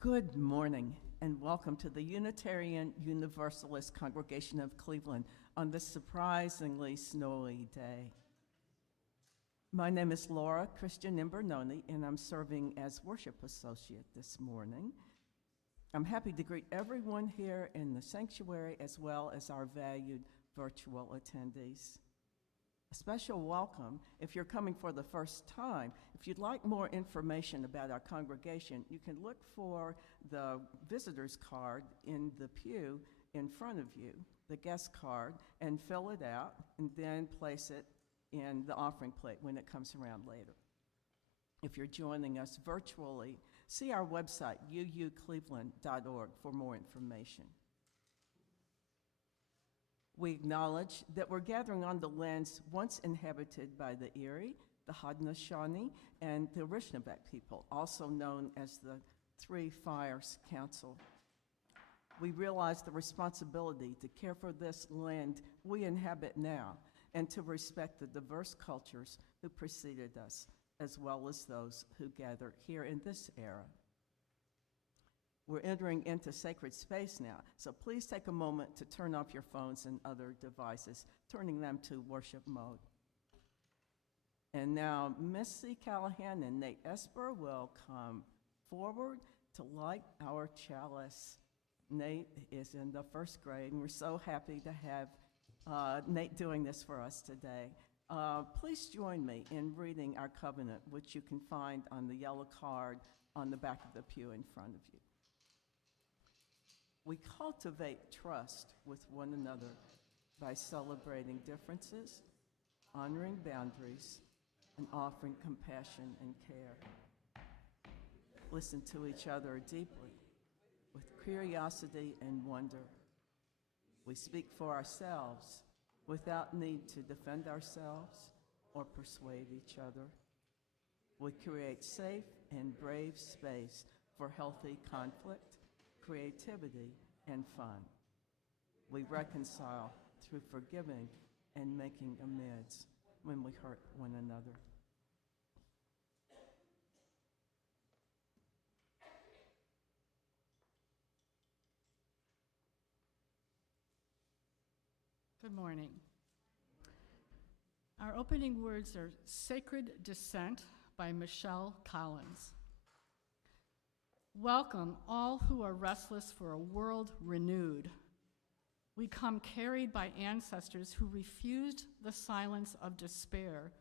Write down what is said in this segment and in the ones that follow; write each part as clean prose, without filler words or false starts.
Good morning, and welcome to the Unitarian Universalist Congregation of Cleveland on this surprisingly snowy day. My name is Laura Christian Imbornoni, and I'm serving as worship associate this morning. I'm happy to greet everyone here in the sanctuary as well as our valued virtual attendees. A special welcome if you're coming for the first time. If you'd like more information about our congregation, you can look for the visitor's card in the pew in front of you, the guest card, and fill it out, and then place it in the offering plate when it comes around later. If you're joining us virtually, see our website, uucleveland.org, for more information. We acknowledge that we're gathering on the lands once inhabited by the Erie, the Haudenosaunee, and the Anishinaabe people, also known as the Three Fires Council. We realize the responsibility to care for this land we inhabit now and to respect the diverse cultures who preceded us, as well as those who gather here in this era. We're entering into sacred space now, so please take a moment to turn off your phones and other devices, turning them to worship mode. And now, Missy Callahan and Nate Esper will come forward to light our chalice. Nate is in the first grade, and we're so happy to have Nate doing this for us today. Please join me in reading our covenant, which you can find on the yellow card on the back of the pew in front of you. We cultivate trust with one another by celebrating differences, honoring boundaries, and offering compassion and care. Listen to each other deeply with curiosity and wonder. We speak for ourselves without need to defend ourselves or persuade each other. We create safe and brave space for healthy conflict, creativity, and fun. We reconcile through forgiving and making amends when we hurt one another. Good morning. Our opening words are Sacred Descent by Michelle Collins. Welcome, all who are restless for a world renewed. We come carried by ancestors who refused the silence of despair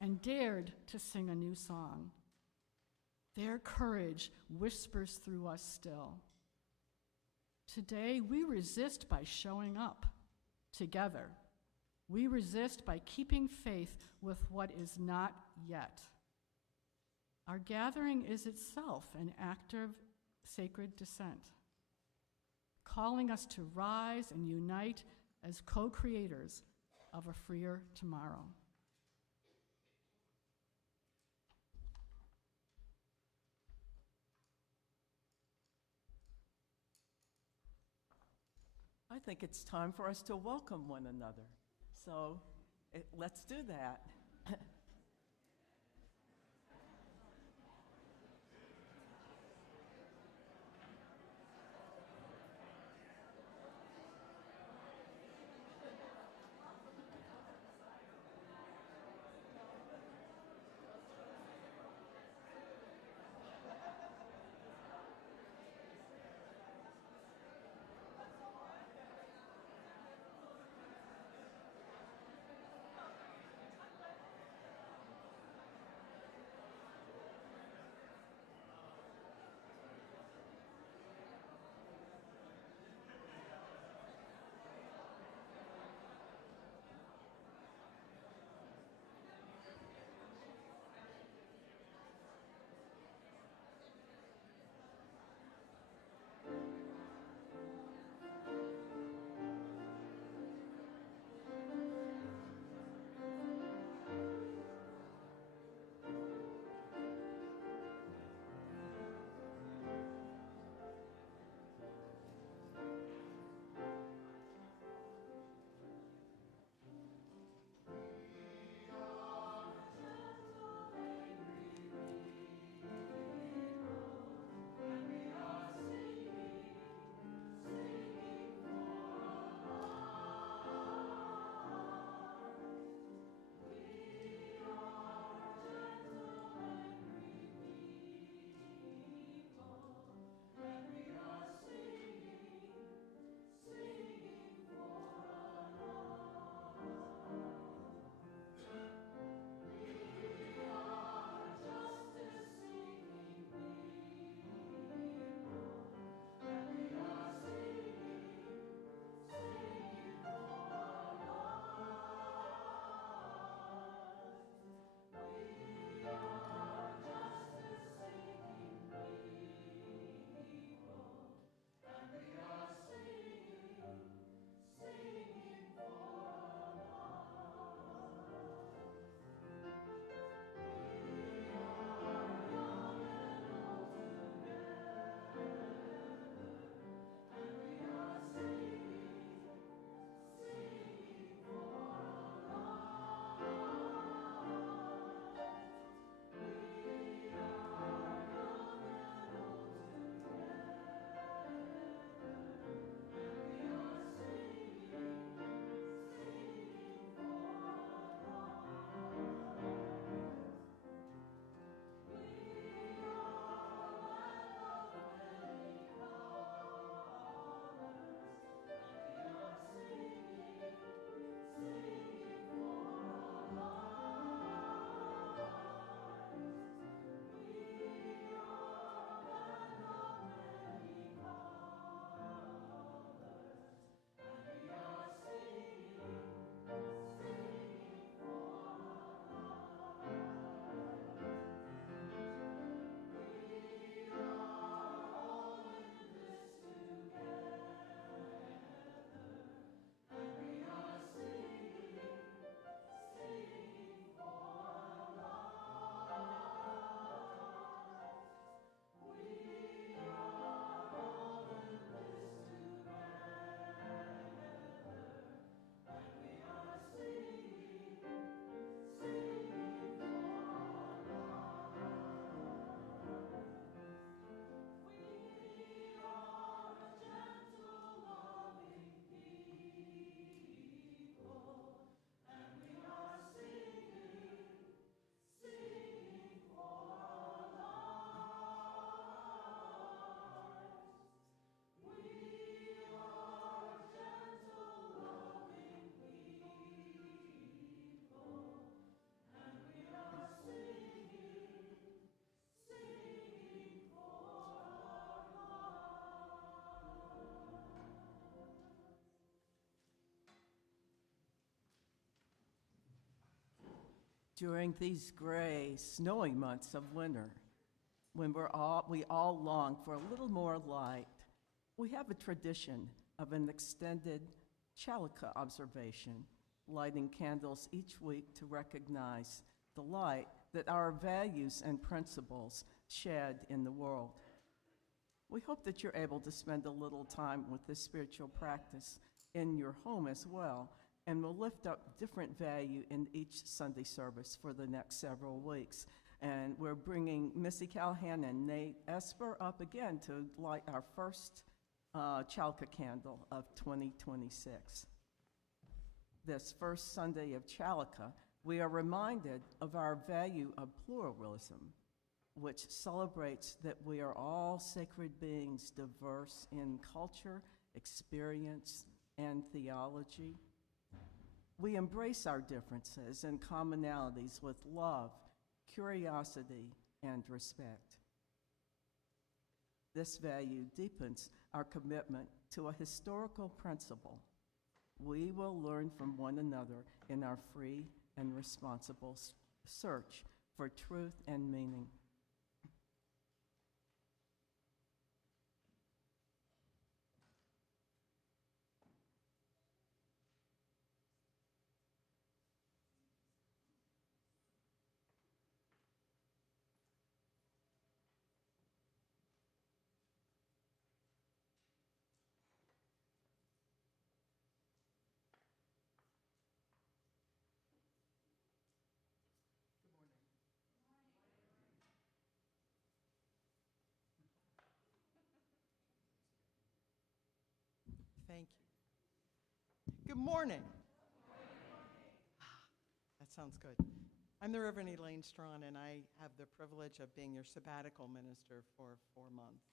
and dared to sing a new song. Their courage whispers through us still. Today, we resist by showing up together. We resist by keeping faith with what is not yet. Our gathering is itself an act of sacred descent, calling us to rise and unite as co-creators of a freer tomorrow. I think it's time for us to welcome one another. So let's do that. During these gray, snowy months of winter, when we all long for a little more light, we have a tradition of an extended Chalika observation, lighting candles each week to recognize the light that our values and principles shed in the world. We hope that you're able to spend a little time with this spiritual practice in your home as well, and we'll lift up different value in each Sunday service for the next several weeks. And we're bringing Missy Callahan and Nate Esper up again to light our first Chalka candle of 2026. This first Sunday of Chalka, we are reminded of our value of pluralism, which celebrates that we are all sacred beings, diverse in culture, experience, and theology. We embrace our differences and commonalities with love, curiosity, and respect. This value deepens our commitment to a historical principle. We will learn from one another in our free and responsible search for truth and meaning. Thank you. Good morning. That sounds good. I'm the Reverend Elaine Strawn, and I have the privilege of being your sabbatical minister for 4 months.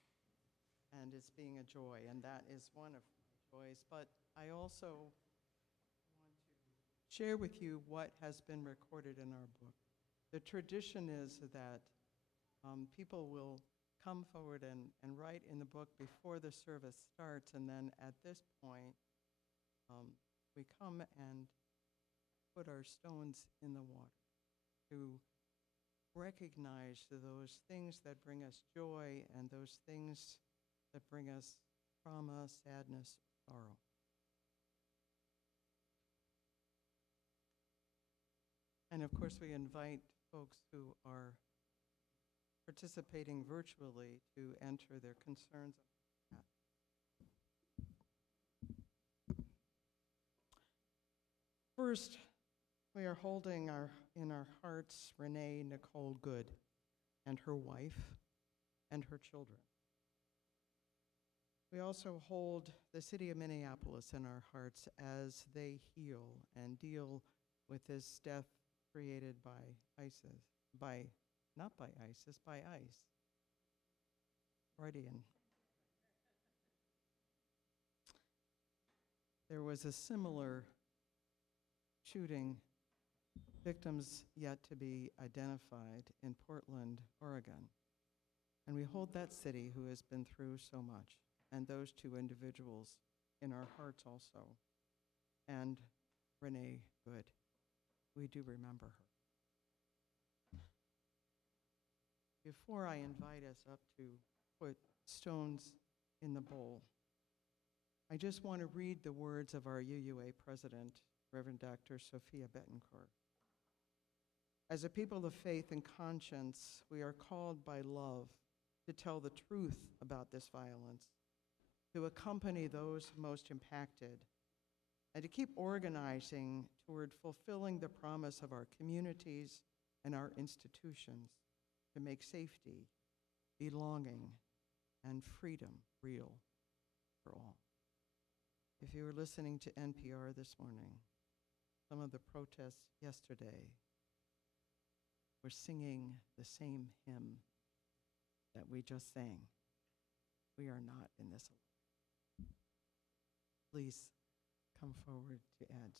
And it's being a joy, and that is one of my joys. But I also want to share with you what has been recorded in our book. The tradition is that people will come forward and write in the book before the service starts, and then at this point, we come and put our stones in the water to recognize those things that bring us joy and those things that bring us trauma, sadness, sorrow. And of course, we invite folks who are participating virtually to enter their concerns. First, we are holding in our hearts Renee Nicole Good and her wife and her children. We also hold the city of Minneapolis in our hearts as they heal and deal with this death created by ISIS, not by ISIS, by ICE. Freudian. There was a similar shooting, victims yet to be identified, in Portland, Oregon. And we hold that city who has been through so much, and those two individuals in our hearts also, and Renee Good. We do remember her. Before I invite us up to put stones in the bowl, I just want to read the words of our UUA president, Reverend Dr. Sophia Betancourt. As a people of faith and conscience, we are called by love to tell the truth about this violence, to accompany those most impacted, and to keep organizing toward fulfilling the promise of our communities and our institutions to make safety, belonging, and freedom real for all. If you were listening to NPR this morning, some of the protests yesterday were singing the same hymn that we just sang. We are not in this alone. Please come forward to add.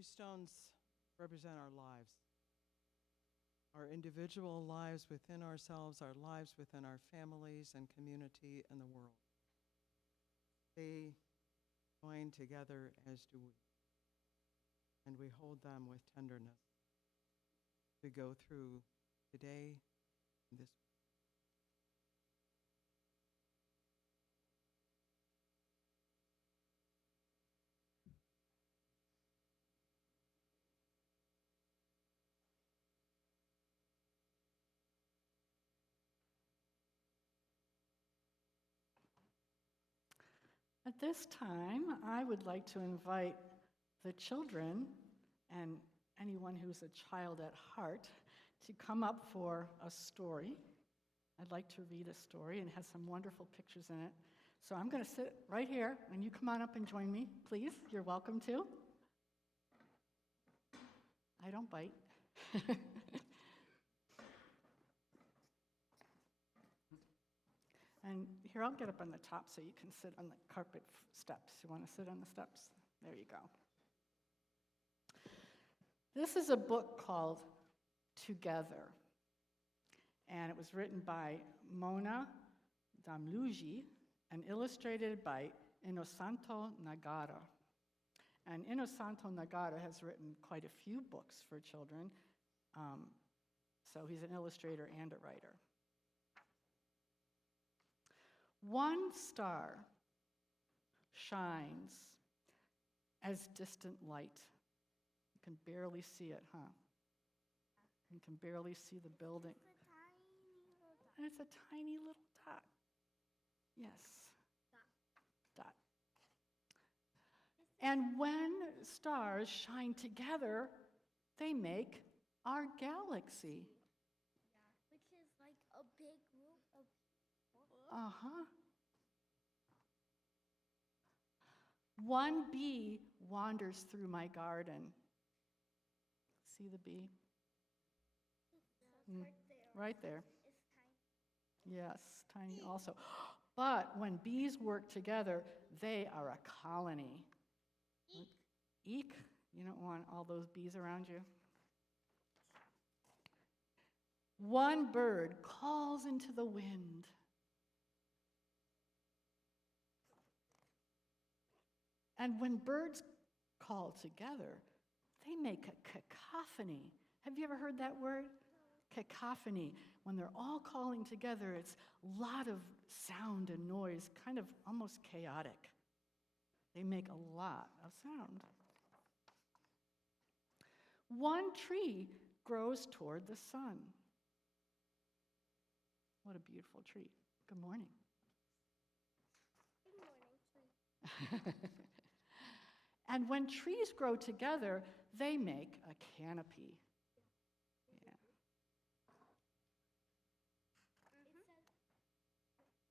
These stones represent our lives, our individual lives within ourselves, our lives within our families and community and the world. They join together, as do we, and we hold them with tenderness to go through today and this. At this time, I would like to invite the children and anyone who's a child at heart to come up for a story. I'd like to read a story, and it has some wonderful pictures in it. So I'm going to sit right here, and you come on up and join me, please. You're welcome to. I don't bite. And here, I'll get up on the top so you can sit on the carpet steps. You want to sit on the steps? There you go. This is a book called Together, and it was written by Mona Damluji and illustrated by Innocento Nagara. And Innocento Nagara has written quite a few books for children, so he's an illustrator and a writer. One star shines as distant light. You can barely see it, huh? You can barely see the building. And it's a tiny little dot. Yes. Dot. And when stars shine together, they make our galaxy. Yeah, which is like a big group of people. Uh-huh. One bee wanders through my garden. See the bee? Right there. Right there. It's tiny. Yes, tiny also. But when bees work together, they are a colony. Eek. Eek? You don't want all those bees around you? One bird calls into the wind. And when birds call together, they make a cacophony. Have you ever heard that word? Cacophony. When they're all calling together, it's a lot of sound and noise, kind of almost chaotic. They make a lot of sound. One tree grows toward the sun. What a beautiful tree. Good morning. Good morning, tree. And when trees grow together, they make a canopy. Yeah.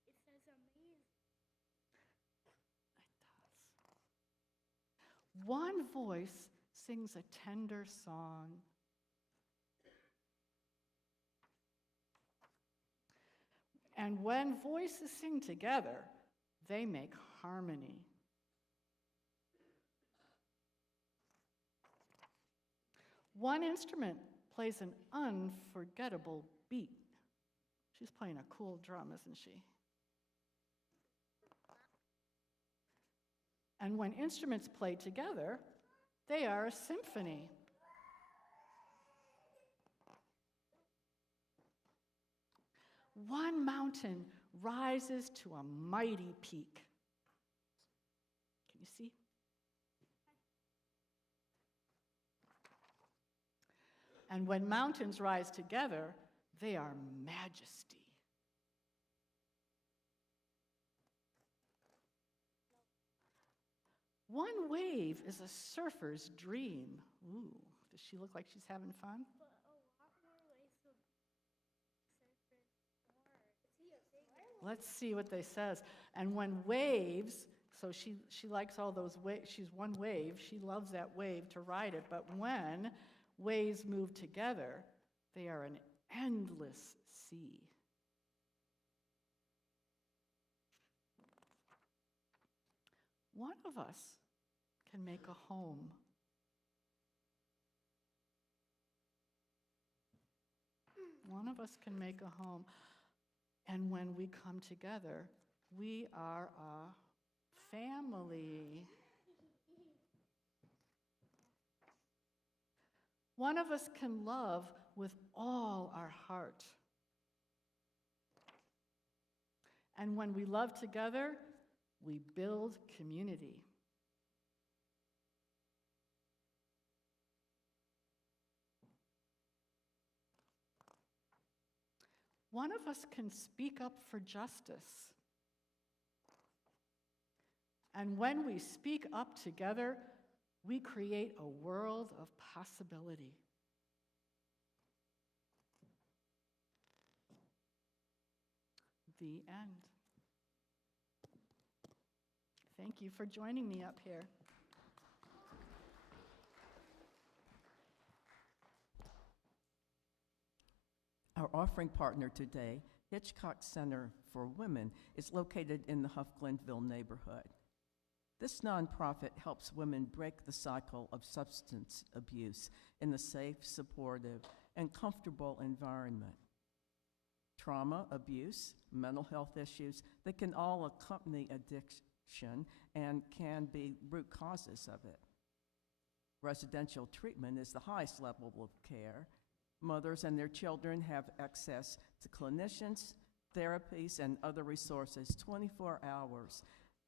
It says amazing. It does. One voice sings a tender song. And when voices sing together, they make harmony. One instrument plays an unforgettable beat. She's playing a cool drum, isn't she? And when instruments play together, they are a symphony. One mountain rises to a mighty peak. Can you see? And when mountains rise together, they are majesty. One wave is a surfer's dream. Ooh, does she look like she's having fun? But a lot more ways to surface more. Let's see what they says. And when waves, so she likes all those waves. She's one wave. She loves that wave to ride it. But when waves move together, they are an endless sea. One of us can make a home. One of us can make a home. And when we come together, we are a family. One of us can love with all our heart. And when we love together, we build community. One of us can speak up for justice. And when we speak up together, we create a world of possibility. The end. Thank you for joining me up here. Our offering partner today, Hitchcock Center for Women, is located in the Huff Glenville neighborhood. This nonprofit helps women break the cycle of substance abuse in a safe, supportive, and comfortable environment. Trauma, abuse, mental health issues, they can all accompany addiction and can be root causes of it. Residential treatment is the highest level of care. Mothers and their children have access to clinicians, therapies, and other resources 24 hours.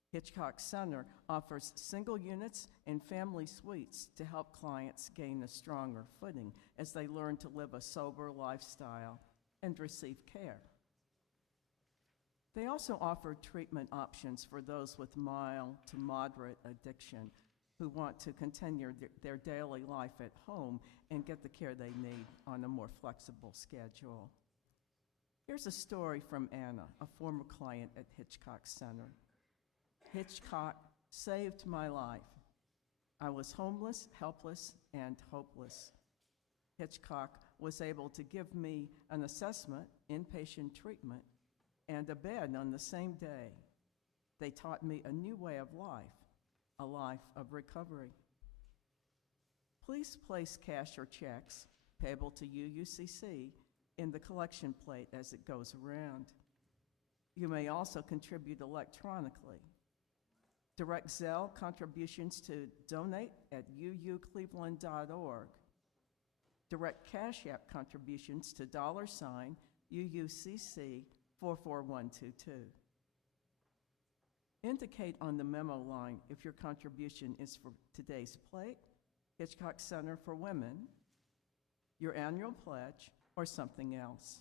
Hitchcock Center offers single units and family suites to help clients gain a stronger footing as they learn to live a sober lifestyle and receive care. They also offer treatment options for those with mild to moderate addiction who want to continue their daily life at home and get the care they need on a more flexible schedule. Here's a story from Anna, a former client at Hitchcock Center. Hitchcock saved my life. I was homeless, helpless, and hopeless. Hitchcock was able to give me an assessment, inpatient treatment, and a bed on the same day. They taught me a new way of life, a life of recovery. Please place cash or checks payable to UUCC in the collection plate as it goes around. You may also contribute electronically. Direct Zelle contributions to donate@uucleveland.org. Direct Cash App contributions to $UUCC 44122. Indicate on the memo line if your contribution is for today's plate, Hitchcock Center for Women, your annual pledge, or something else.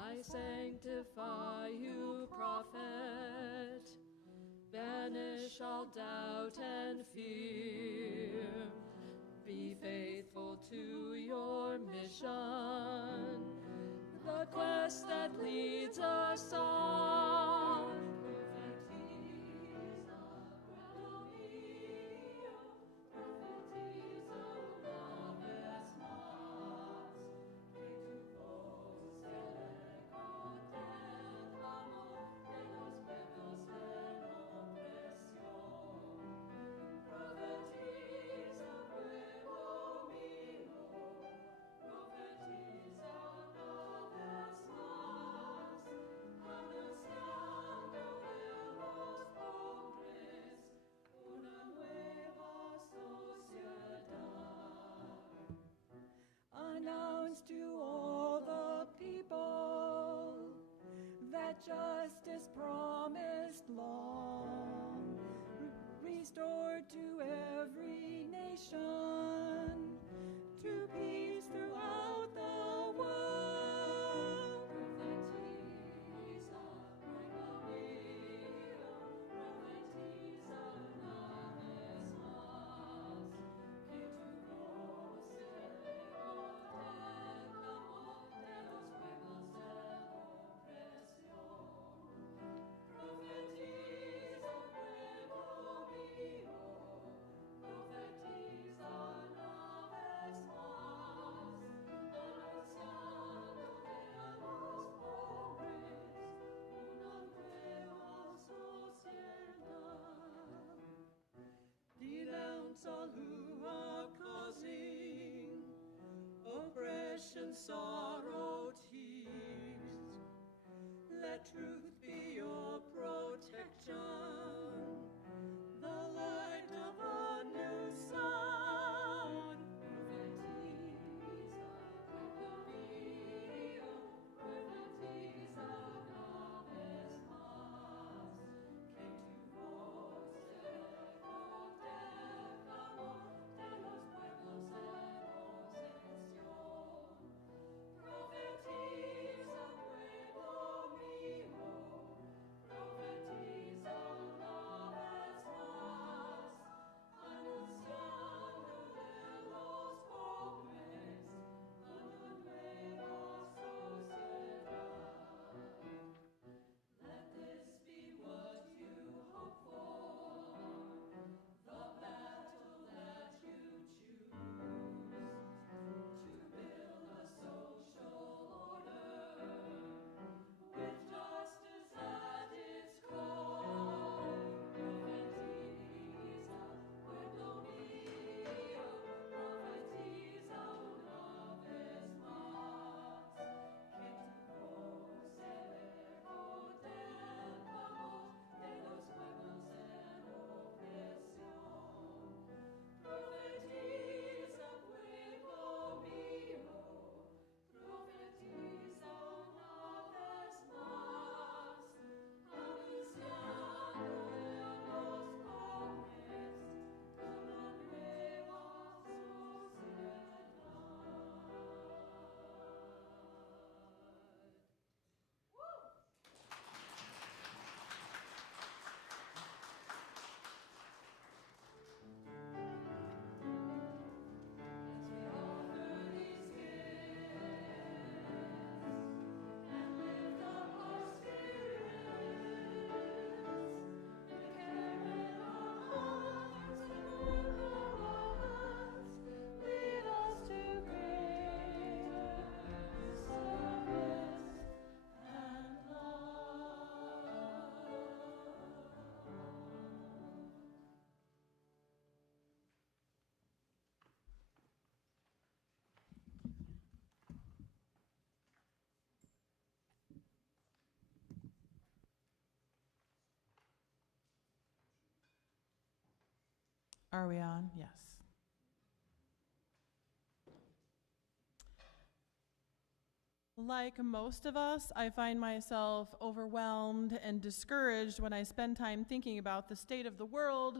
I sanctify you, prophet. Banish all doubt and fear. Be faithful to your mission, the quest that leads us on. Announce to all the people that justice promised long. restored to every nation, to peace throughout the world. Denounce all who are causing oppression, sorrow, tears. Let truth be your protection, the light of a new sun. Are we on? Yes. Like most of us, I find myself overwhelmed and discouraged when I spend time thinking about the state of the world,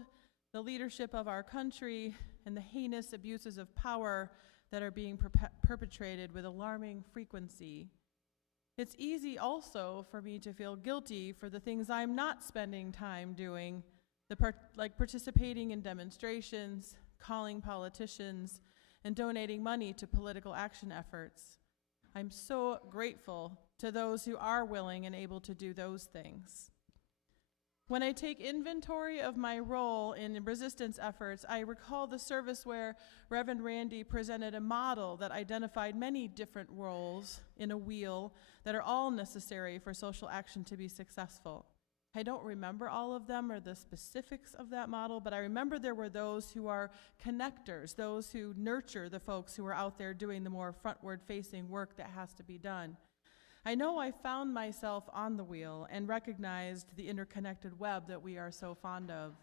the leadership of our country, and the heinous abuses of power that are being perpetrated with alarming frequency. It's easy also for me to feel guilty for the things I'm not spending time doing, like participating in demonstrations, calling politicians, and donating money to political action efforts. I'm so grateful to those who are willing and able to do those things. When I take inventory of my role in resistance efforts, I recall the service where Reverend Randy presented a model that identified many different roles in a wheel that are all necessary for social action to be successful. I don't remember all of them or the specifics of that model, but I remember there were those who are connectors, those who nurture the folks who are out there doing the more frontward-facing work that has to be done. I know I found myself on the wheel and recognized the interconnected web that we are so fond of.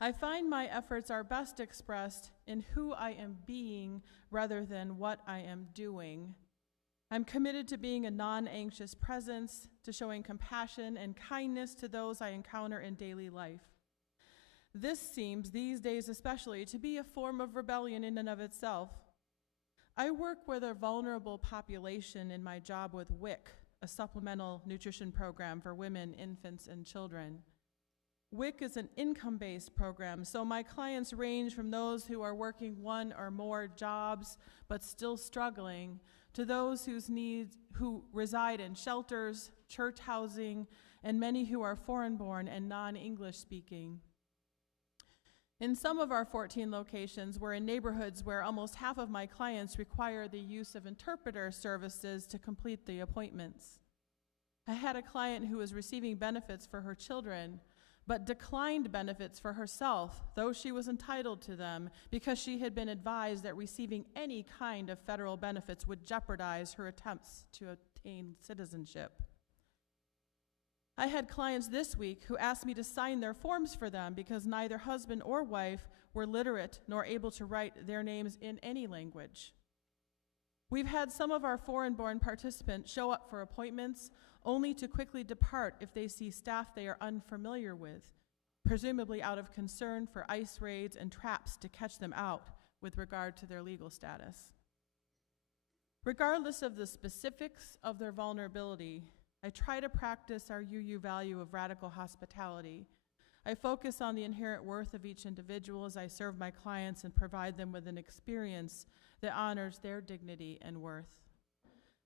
I find my efforts are best expressed in who I am being rather than what I am doing. I'm committed to being a non-anxious presence, to showing compassion and kindness to those I encounter in daily life. This seems, these days especially, to be a form of rebellion in and of itself. I work with a vulnerable population in my job with WIC, a supplemental nutrition program for women, infants, and children. WIC is an income-based program, so my clients range from those who are working one or more jobs but still struggling, to those who reside in shelters, church housing, and many who are foreign-born and non-English speaking. In some of our 14 locations, we're in neighborhoods where almost half of my clients require the use of interpreter services to complete the appointments. I had a client who was receiving benefits for her children, but declined benefits for herself, though she was entitled to them, because she had been advised that receiving any kind of federal benefits would jeopardize her attempts to obtain citizenship. I had clients this week who asked me to sign their forms for them because neither husband or wife were literate nor able to write their names in any language. We've had some of our foreign-born participants show up for appointments only to quickly depart if they see staff they are unfamiliar with, presumably out of concern for ICE raids and traps to catch them out with regard to their legal status. Regardless of the specifics of their vulnerability, I try to practice our UU value of radical hospitality. I focus on the inherent worth of each individual as I serve my clients and provide them with an experience that honors their dignity and worth.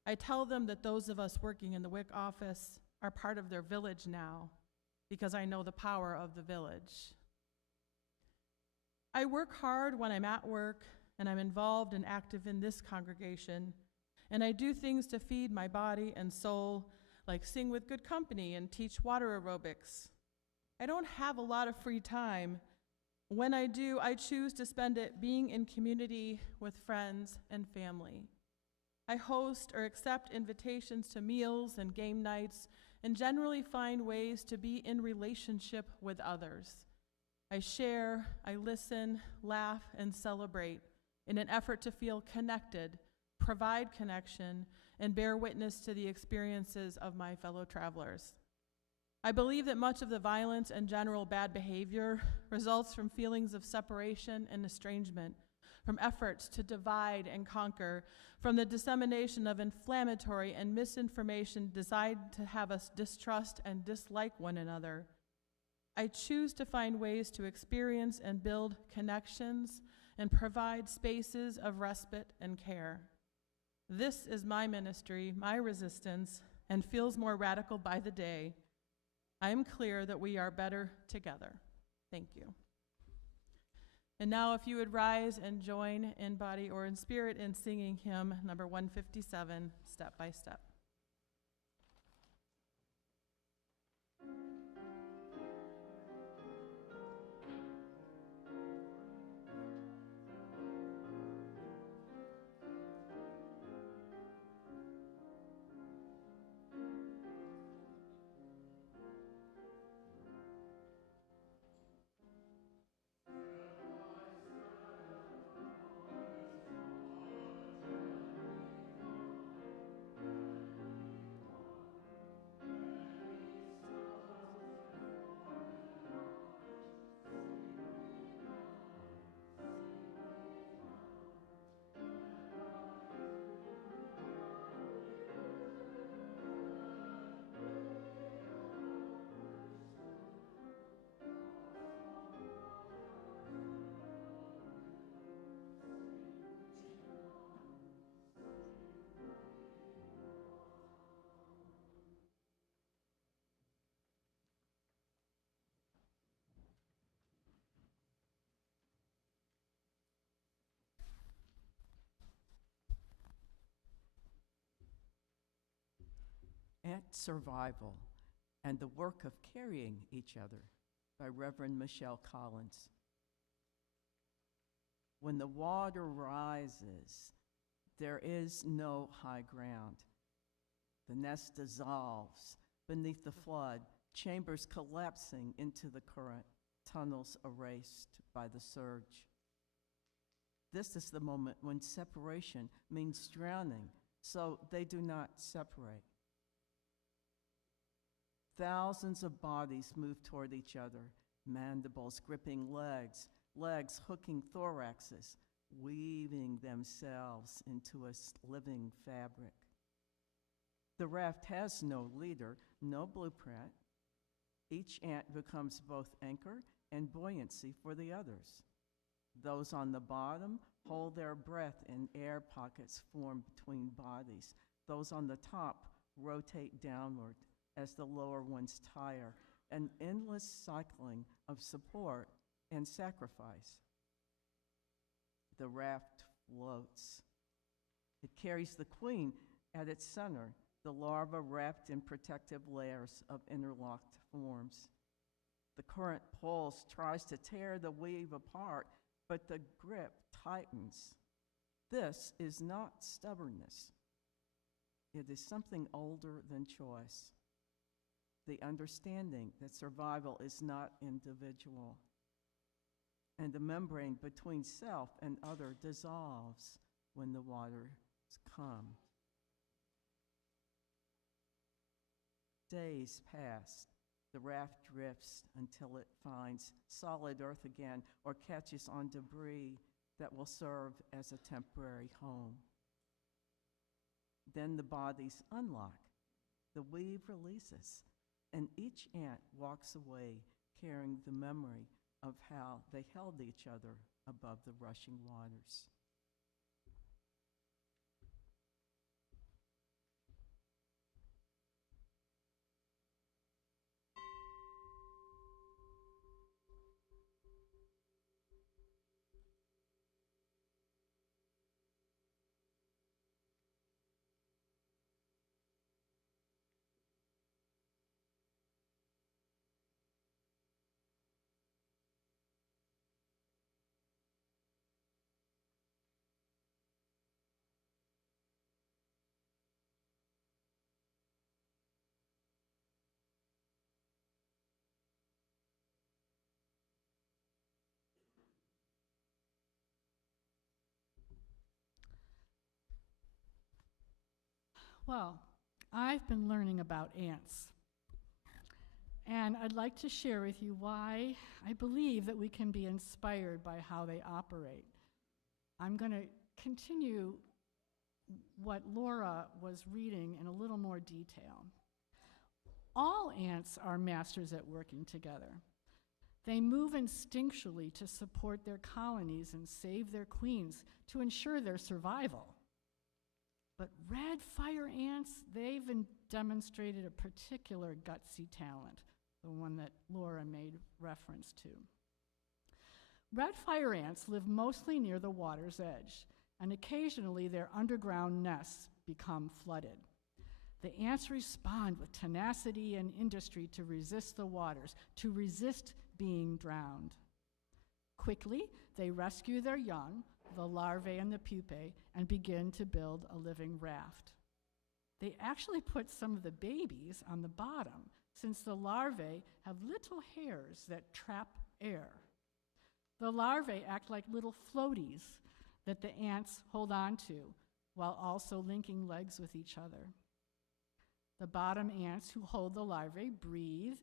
I tell them that those of us working in the WIC office are part of their village now because I know the power of the village. I work hard when I'm at work and I'm involved and active in this congregation, and I do things to feed my body and soul, like sing with good company and teach water aerobics. I don't have a lot of free time. When I do, I choose to spend it being in community with friends and family. I host or accept invitations to meals and game nights and generally find ways to be in relationship with others. I share, I listen, laugh, and celebrate in an effort to feel connected, provide connection, and bear witness to the experiences of my fellow travelers. I believe that much of the violence and general bad behavior results from feelings of separation and estrangement, from efforts to divide and conquer, from the dissemination of inflammatory and misinformation designed to have us distrust and dislike one another. I choose to find ways to experience and build connections and provide spaces of respite and care. This is my ministry, my resistance, and feels more radical by the day. I am clear that we are better together. Thank you. And now if you would rise and join in body or in spirit in singing hymn number 157, Step by Step. At Survival and the Work of Carrying Each Other by Reverend Michelle Collins. When the water rises, there is no high ground. The nest dissolves beneath the flood, chambers collapsing into the current, tunnels erased by the surge. This is the moment when separation means drowning, so they do not separate. Thousands of bodies move toward each other, mandibles gripping legs, legs hooking thoraxes, weaving themselves into a living fabric. The raft has no leader, no blueprint. Each ant becomes both anchor and buoyancy for the others. Those on the bottom hold their breath in air pockets formed between bodies. Those on the top rotate downward as the lower ones tire, an endless cycling of support and sacrifice. The raft floats. It carries the queen at its center, the larva wrapped in protective layers of interlocked forms. The current pulse tries to tear the weave apart, but the grip tightens. This is not stubbornness. It is something older than choice. The understanding that survival is not individual, and the membrane between self and other dissolves when the waters come. Days pass. The raft drifts until it finds solid earth again or catches on debris that will serve as a temporary home. Then the bodies unlock, the weave releases, and each ant walks away carrying the memory of how they held each other above the rushing waters. Well, I've been learning about ants. And I'd like to share with you why I believe that we can be inspired by how they operate. I'm going to continue what Laura was reading in a little more detail. All ants are masters at working together. They move instinctually to support their colonies and save their queens to ensure their survival. But red fire ants, they've demonstrated a particular gutsy talent, the one that Laura made reference to. Red fire ants live mostly near the water's edge, and occasionally their underground nests become flooded. The ants respond with tenacity and industry to resist the waters, to resist being drowned. Quickly, they rescue their young, the larvae and the pupae, and begin to build a living raft. They actually put some of the babies on the bottom, since the larvae have little hairs that trap air. The larvae act like little floaties that the ants hold on to, while also linking legs with each other. The bottom ants who hold the larvae breathe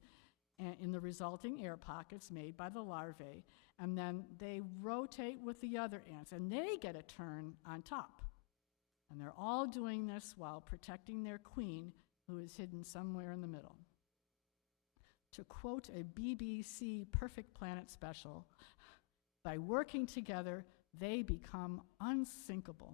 in the resulting air pockets made by the larvae, and then they rotate with the other ants, and they get a turn on top. And they're all doing this while protecting their queen, who is hidden somewhere in the middle. To quote a BBC Perfect Planet special, by working together, they become unsinkable.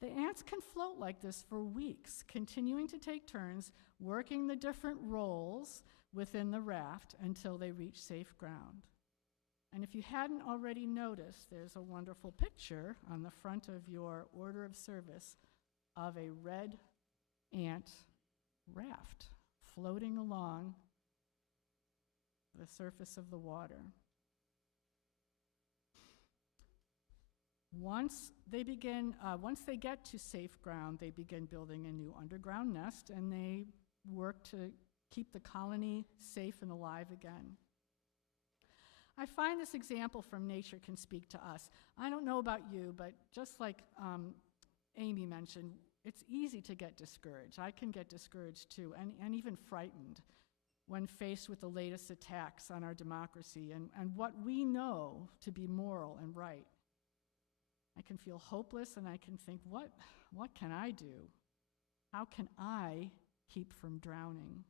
The ants can float like this for weeks, continuing to take turns, working the different roles within the raft until they reach safe ground. And if you hadn't already noticed, there's a wonderful picture on the front of your order of service of a red ant raft floating along the surface of the water. Once they get to safe ground, they begin building a new underground nest, and they work to keep the colony safe and alive again. I find this example from nature can speak to us. I don't know about you, but just like Amy mentioned, it's easy to get discouraged. I can get discouraged too, and even frightened. when faced with the latest attacks on our democracy and what we know to be moral and right. I can feel hopeless, and I can think, what can I do? How can I keep from drowning?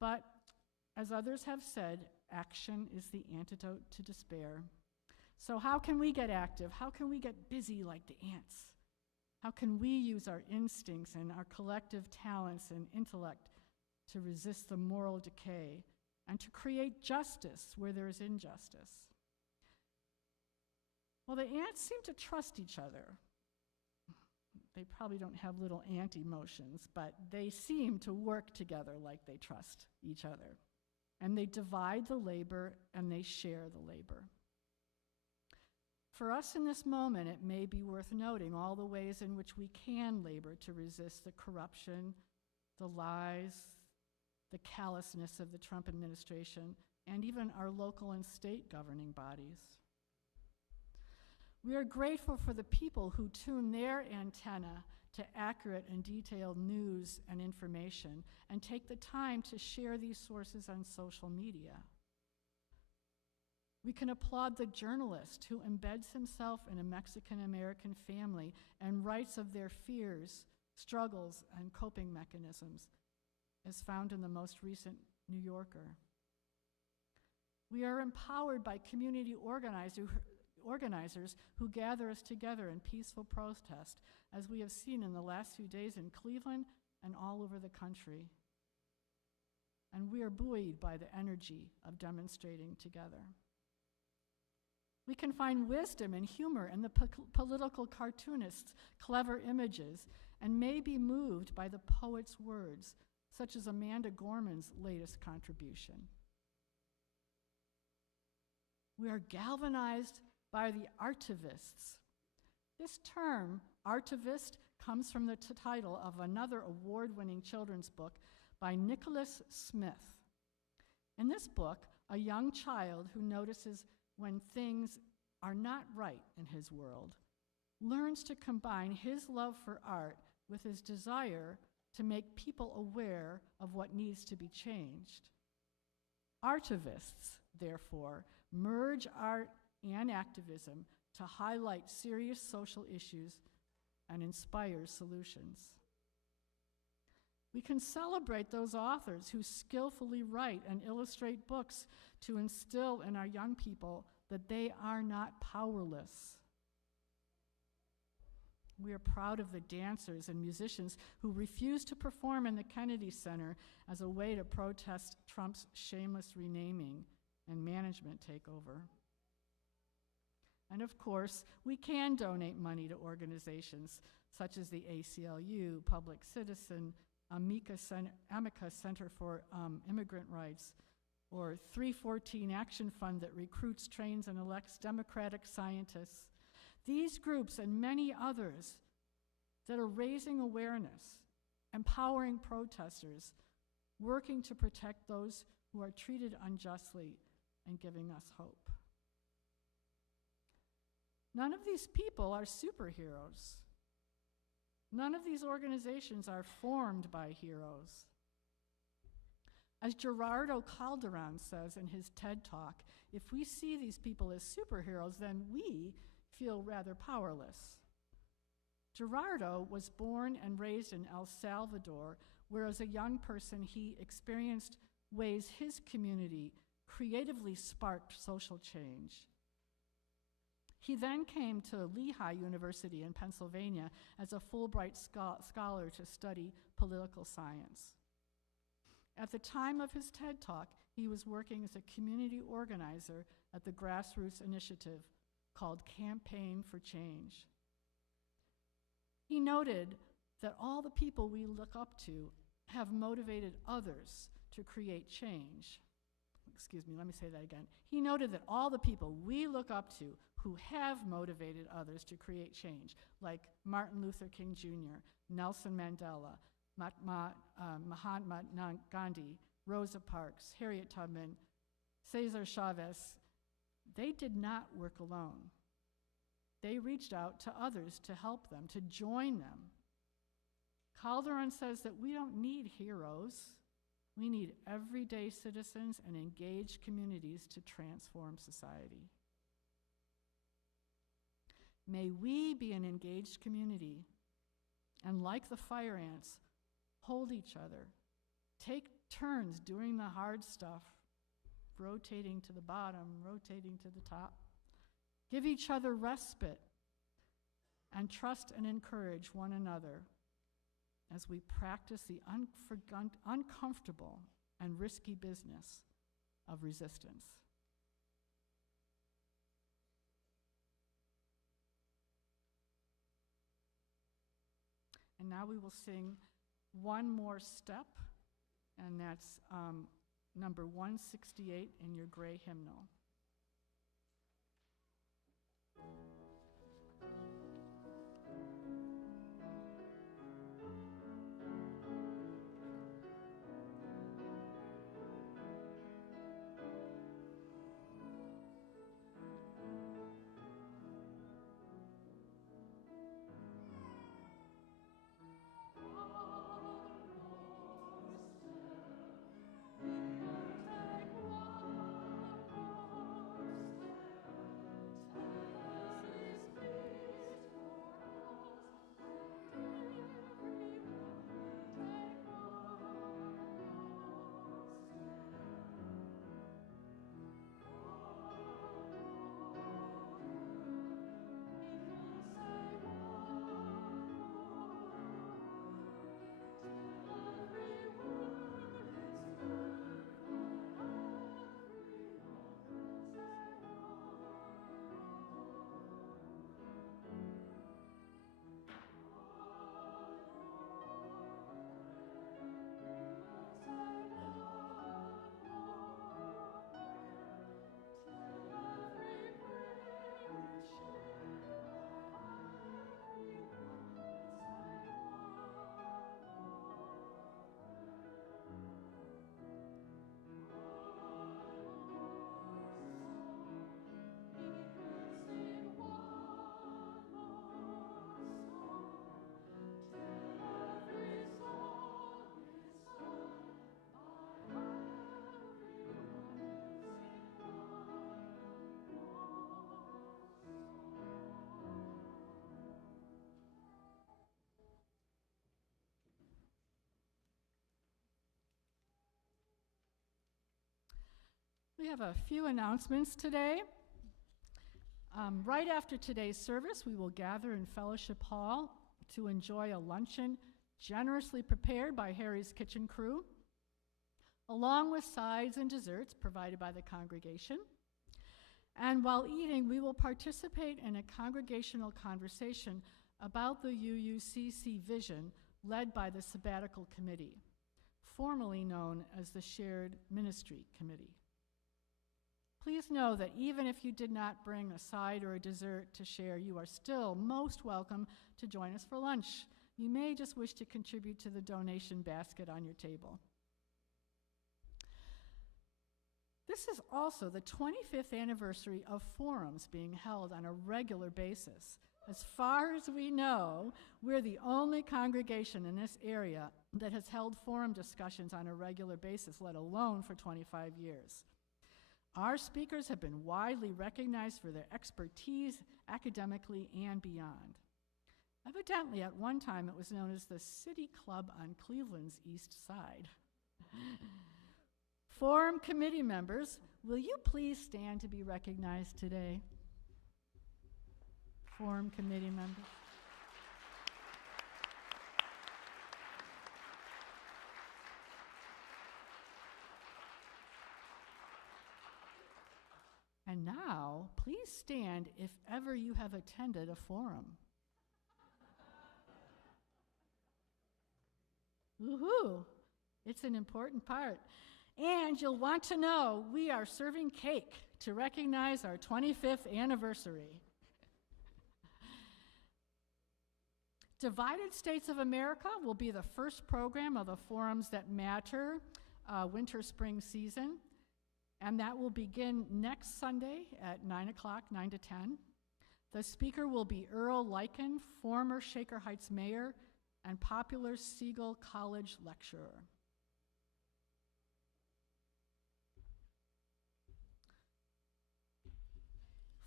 But as others have said, action is the antidote to despair. So how can we get active? How can we get busy like the ants? How can we use our instincts and our collective talents and intellect to resist the moral decay and to create justice where there is injustice? Well, the ants seem to trust each other. They probably don't have little ant emotions, but they seem to work together like they trust each other. And they divide the labor and they share the labor. For us in this moment, it may be worth noting all the ways in which we can labor to resist the corruption, the lies, the callousness of the Trump administration, and even our local and state governing bodies. We are grateful for the people who tune their antenna to accurate and detailed news and information and take the time to share these sources on social media. We can applaud the journalist who embeds himself in a Mexican-American family and writes of their fears, struggles, and coping mechanisms, as found in the most recent New Yorker. We are empowered by community organizers who gather us together in peaceful protest, as we have seen in the last few days in Cleveland and all over the country. And we are buoyed by the energy of demonstrating together. We can find wisdom and humor in the political cartoonist's clever images and may be moved by the poet's words, such as Amanda Gorman's latest contribution. We are galvanized by the artivists. This term, artivist, comes from the title of another award-winning children's book by Nicholas Smith. In this book, a young child who notices when things are not right in his world learns to combine his love for art with his desire to make people aware of what needs to be changed. Artivists, therefore, merge art and activism to highlight serious social issues and inspire solutions. We can celebrate those authors who skillfully write and illustrate books to instill in our young people that they are not powerless. We are proud of the dancers and musicians who refuse to perform in the Kennedy Center as a way to protest Trump's shameless renaming and management takeover. And of course, we can donate money to organizations such as the ACLU, Public Citizen, Amica Center for Immigrant Rights, or 314 Action Fund that recruits, trains, and elects democratic scientists. These groups and many others that are raising awareness, empowering protesters, working to protect those who are treated unjustly, and giving us hope. None of these people are superheroes. None of these organizations are formed by heroes. As Gerardo Calderon says in his TED Talk, if we see these people as superheroes, then we feel rather powerless. Gerardo was born and raised in El Salvador, where as a young person he experienced ways his community creatively sparked social change. He then came to Lehigh University in Pennsylvania as a Fulbright scholar to study political science. At the time of his TED Talk, he was working as a community organizer at the grassroots initiative called Campaign for Change. He noted that all the people we look up to have motivated others to create change. Excuse me, let me say that again. He noted that all the people we look up to who have motivated others to create change, like Martin Luther King Jr., Nelson Mandela, Mahatma Gandhi, Rosa Parks, Harriet Tubman, Cesar Chavez, they did not work alone. They reached out to others to help them, to join them. Calderon says that we don't need heroes. We need everyday citizens and engaged communities to transform society. May we be an engaged community and, like the fire ants, hold each other, take turns doing the hard stuff, rotating to the bottom, rotating to the top, give each other respite, and trust and encourage one another as we practice the uncomfortable and risky business of resistance. And now we will sing one more step, and that's number 168 in your gray hymnal. We have a few announcements today. Right after today's service, we will gather in Fellowship Hall to enjoy a luncheon generously prepared by Harry's Kitchen Crew, along with sides and desserts provided by the congregation. And while eating, we will participate in a congregational conversation about the UUCC vision led by the Sabbatical Committee, formerly known as the Shared Ministry Committee. Please know that even if you did not bring a side or a dessert to share, you are still most welcome to join us for lunch. You may just wish to contribute to the donation basket on your table. This is also the 25th anniversary of forums being held on a regular basis. As far as we know, we're the only congregation in this area that has held forum discussions on a regular basis, let alone for 25 years. Our speakers have been widely recognized for their expertise academically and beyond. Evidently, at one time, it was known as the City Club on Cleveland's East Side. Forum committee members, will you please stand to be recognized today? Forum committee members. And now, please stand if ever you have attended a forum. Woohoo! It's an important part. And you'll want to know we are serving cake to recognize our 25th anniversary. Divided States of America will be the first program of the Forums That Matter winter-spring season. And that will begin next Sunday at 9 o'clock, 9 to 10. The speaker will be Earl Lycan, former Shaker Heights mayor and popular Siegel College lecturer.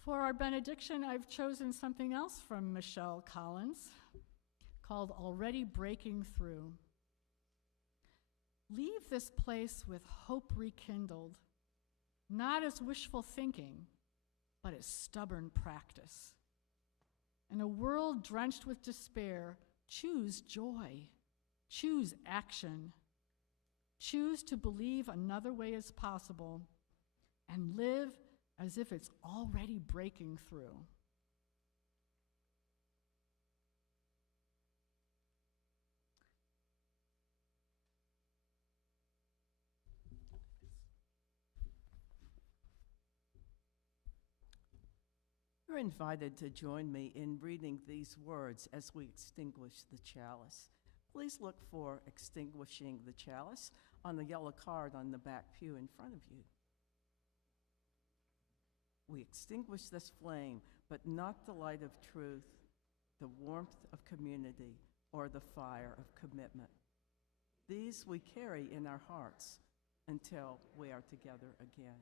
For our benediction, I've chosen something else from Michelle Collins called Already Breaking Through. Leave this place with hope rekindled, not as wishful thinking, but as stubborn practice. In a world drenched with despair, choose joy, choose action, choose to believe another way is possible, and live as if it's already breaking through. You're invited to join me in reading these words as we extinguish the chalice. Please look for extinguishing the chalice on the yellow card on the back pew in front of you. We extinguish this flame, but not the light of truth, the warmth of community, or the fire of commitment. These we carry in our hearts until we are together again.